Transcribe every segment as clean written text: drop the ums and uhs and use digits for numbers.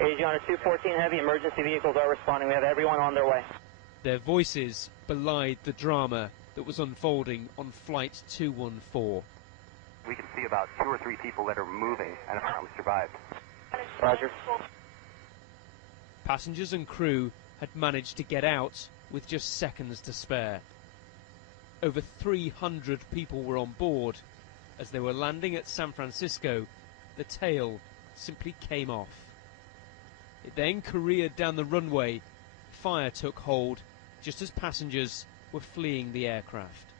Asiana 214 Heavy, emergency vehicles are responding. We have everyone on their way. Their voices belied the drama that was unfolding on Flight 214. We can see about 2 or 3 people that are moving and apparently survived. Roger. Passengers and crew had managed to get out with just seconds to spare. Over 300 people were on board. As they were landing at San Francisco, the tail simply came off. It then careered down the runway. Fire took hold just as passengers were fleeing the aircraft.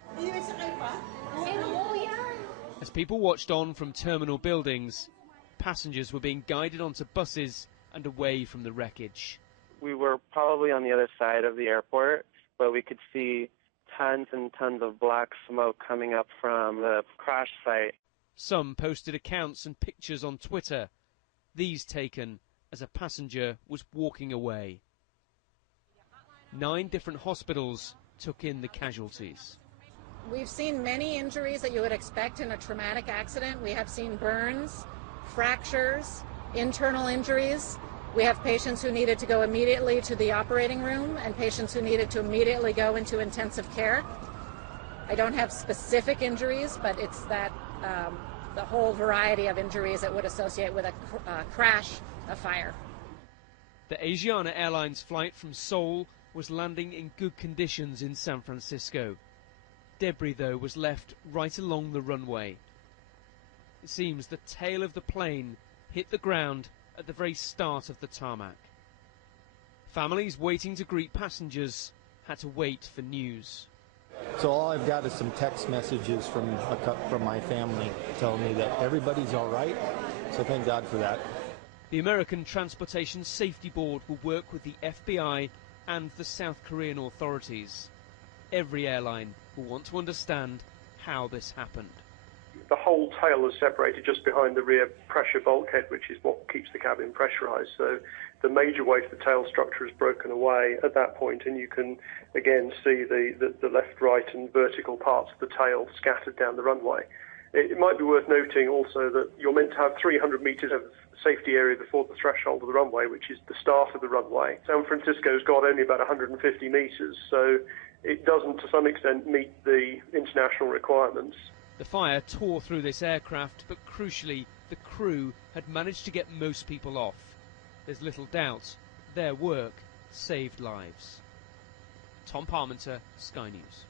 As people watched on from terminal buildings, passengers were being guided onto buses and away from the wreckage. We were probably on the other side of the airport, but we could see tons and tons of black smoke coming up from the crash site. Some posted accounts and pictures on Twitter, these taken as a passenger was walking away. 9 different hospitals took in the casualties. We've seen many injuries that you would expect in a traumatic accident. We have seen burns, fractures, internal injuries. We have patients who needed to go immediately to the operating room and patients who needed to immediately go into intensive care. I don't have specific injuries, but it's that the whole variety of injuries that would associate with a crash, a fire. The Asiana Airlines flight from Seoul was landing in good conditions in San Francisco. Debris, though, was left right along the runway. It seems the tail of the plane hit the ground at the very start of the tarmac. Families waiting to greet passengers had to wait for news. So all I've got is some text messages from my family telling me that everybody's all right, so thank God for that. The American Transportation Safety Board will work with the FBI and the South Korean authorities. Every airline will want to understand how this happened. The whole tail is separated just behind the rear pressure bulkhead, which is what keeps the cabin pressurized. So the major weight of the tail structure is broken away at that point, and you can again see the left, right and vertical parts of the tail scattered down the runway. It might be worth noting also that you're meant to have 300 meters of safety area before the threshold of the runway, which is the start of the runway. San Francisco's got only about 150 meters, so it doesn't to some extent meet the international requirements. The fire tore through this aircraft, but crucially, the crew had managed to get most people off. There's little doubt their work saved lives. Tom Parmenter, Sky News.